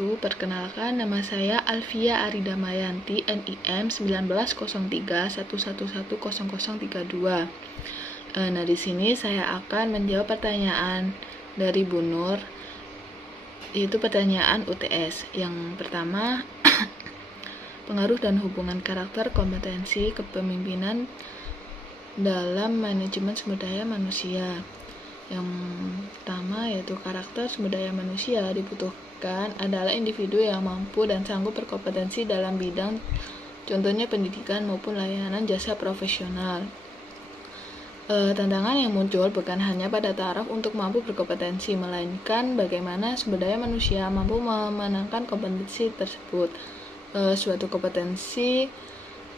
wabarakatuh. Perkenalkan, nama saya Alfia Aridamayanti, NIM 190311100032. Nah, di sini saya akan menjawab pertanyaan dari Bu Nur, yaitu pertanyaan UTS. Yang pertama, pengaruh dan hubungan karakter, kompetensi, kepemimpinan dalam manajemen sumber daya manusia. Yang pertama yaitu karakter sumber daya manusia dibutuhkan adalah individu yang mampu dan sanggup berkompetensi dalam bidang, contohnya pendidikan maupun layanan jasa profesional. Tantangan yang muncul bukan hanya pada taraf untuk mampu berkompetensi, melainkan bagaimana sumber daya manusia mampu memenangkan kompetensi tersebut. Suatu kompetensi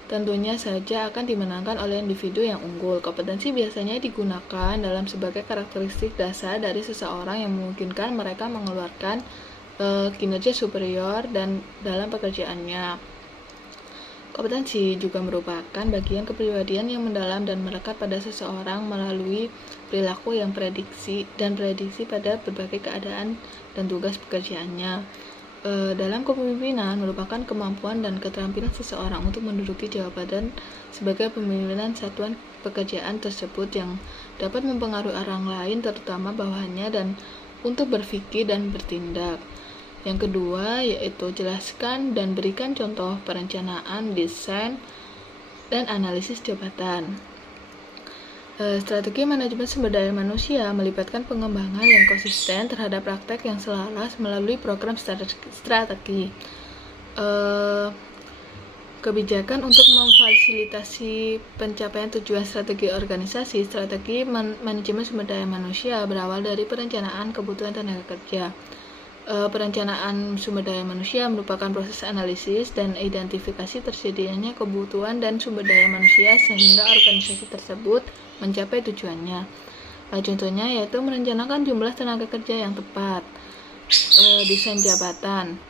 tentunya saja akan dimenangkan oleh individu yang unggul. Kompetensi biasanya digunakan dalam sebagai karakteristik dasar dari seseorang yang memungkinkan mereka mengeluarkan kinerja superior dan dalam pekerjaannya. Kompetensi juga merupakan bagian kepribadian yang mendalam dan melekat pada seseorang melalui perilaku yang prediksi pada berbagai keadaan dan tugas pekerjaannya. Dalam kepemimpinan merupakan kemampuan dan keterampilan seseorang untuk menduduki jabatan sebagai pemimpinan satuan pekerjaan tersebut yang dapat mempengaruhi orang lain, terutama bawahannya, dan untuk berpikir dan bertindak. Yang kedua yaitu jelaskan dan berikan contoh perencanaan, desain, dan analisis jabatan. Strategi manajemen sumber daya manusia melibatkan pengembangan yang konsisten terhadap praktek yang selaras melalui program strategi. Kebijakan untuk memfasilitasi pencapaian tujuan strategi organisasi. Strategi manajemen sumber daya manusia berawal dari perencanaan kebutuhan tenaga kerja. Perencanaan sumber daya manusia merupakan proses analisis dan identifikasi tersedianya kebutuhan dan sumber daya manusia sehingga organisasi tersebut mencapai tujuannya. Contohnya yaitu merencanakan jumlah tenaga kerja yang tepat. Desain jabatan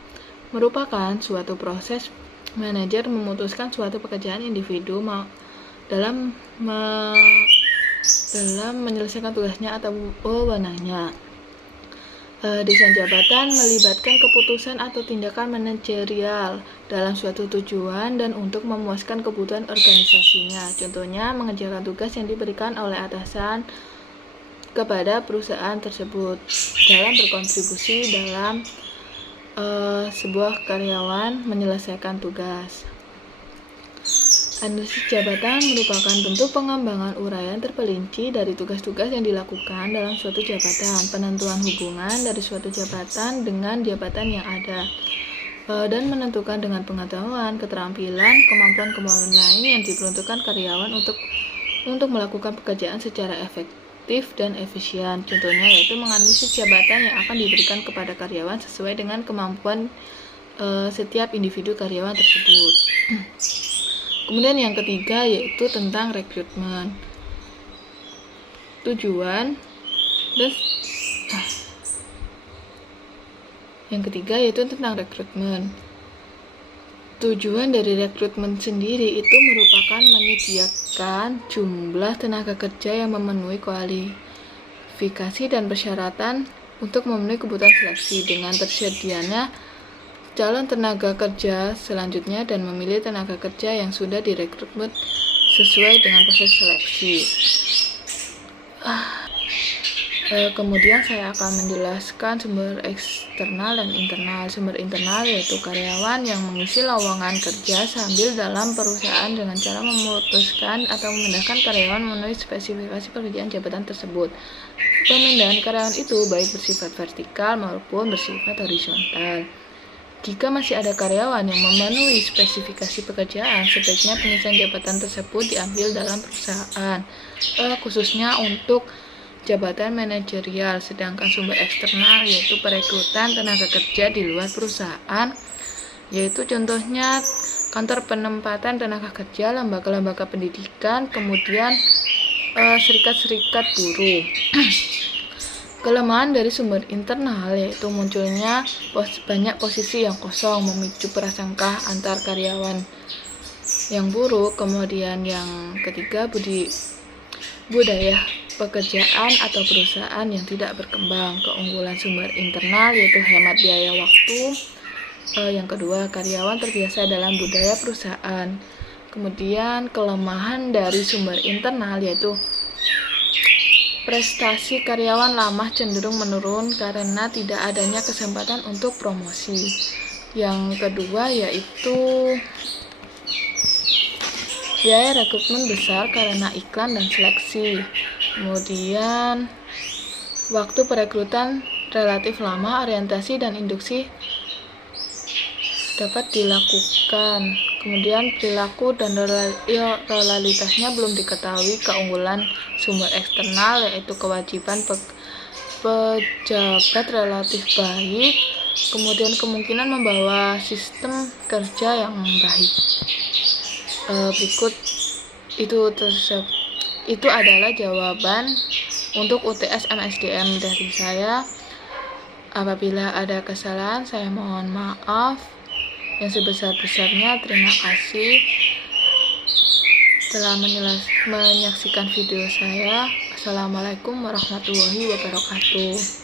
merupakan suatu proses manajer memutuskan suatu pekerjaan individu dalam menyelesaikan tugasnya atau wewenangnya. Desain jabatan melibatkan keputusan atau tindakan manajerial dalam suatu tujuan dan untuk memuaskan kebutuhan organisasinya. Contohnya, mengerjakan tugas yang diberikan oleh atasan kepada perusahaan tersebut dalam berkontribusi dalam sebuah karyawan menyelesaikan tugas. Analisis jabatan merupakan bentuk pengembangan uraian terperinci dari tugas-tugas yang dilakukan dalam suatu jabatan, penentuan hubungan dari suatu jabatan dengan jabatan yang ada, dan menentukan dengan pengetahuan, keterampilan, kemampuan-kemampuan lain yang diperuntukkan karyawan untuk melakukan pekerjaan secara efektif dan efisien. Contohnya yaitu menganalisis jabatan yang akan diberikan kepada karyawan sesuai dengan kemampuan setiap individu karyawan tersebut. Kemudian yang ketiga yaitu tentang rekrutmen. Tujuan dari rekrutmen sendiri itu merupakan menyediakan jumlah tenaga kerja yang memenuhi kualifikasi dan persyaratan untuk memenuhi kebutuhan seleksi dengan tersedianya calon tenaga kerja selanjutnya dan memilih tenaga kerja yang sudah direkrut sesuai dengan proses seleksi. Kemudian saya akan menjelaskan sumber eksternal dan internal. Sumber internal yaitu karyawan yang mengisi lowongan kerja sambil dalam perusahaan dengan cara memutuskan atau memindahkan karyawan memenuhi spesifikasi pekerjaan jabatan tersebut. Pemindahan karyawan itu baik bersifat vertikal maupun bersifat horizontal. Jika masih ada karyawan yang memenuhi spesifikasi pekerjaan, sebaiknya pengisian jabatan tersebut diambil dalam perusahaan, khususnya untuk jabatan manajerial. Sedangkan sumber eksternal yaitu perekrutan tenaga kerja di luar perusahaan, yaitu contohnya kantor penempatan tenaga kerja, lembaga-lembaga pendidikan, kemudian serikat-serikat buruh. Kelemahan dari sumber internal yaitu munculnya banyak posisi yang kosong, memicu prasangka antar karyawan yang buruk. Kemudian yang ketiga, budaya pekerjaan atau perusahaan yang tidak berkembang. Keunggulan sumber internal yaitu hemat biaya waktu, Yang kedua, karyawan terbiasa dalam budaya perusahaan. Kemudian kelemahan dari sumber internal yaitu prestasi karyawan lama cenderung menurun karena tidak adanya kesempatan untuk promosi. Yang kedua yaitu biaya rekrutmen besar karena iklan dan seleksi. Kemudian waktu perekrutan relatif lama, orientasi dan induksi dapat dilakukan. Kemudian perilaku dan loyalitasnya belum diketahui. Keunggulan sumber eksternal yaitu kewajiban pejabat relatif baik. Kemudian kemungkinan membawa sistem kerja yang baik. Berikut itu adalah jawaban untuk UTS MSDM dari saya. Apabila ada kesalahan, saya mohon maaf yang sebesar-besarnya. Terima kasih telah menyaksikan video saya. Assalamualaikum warahmatullahi wabarakatuh.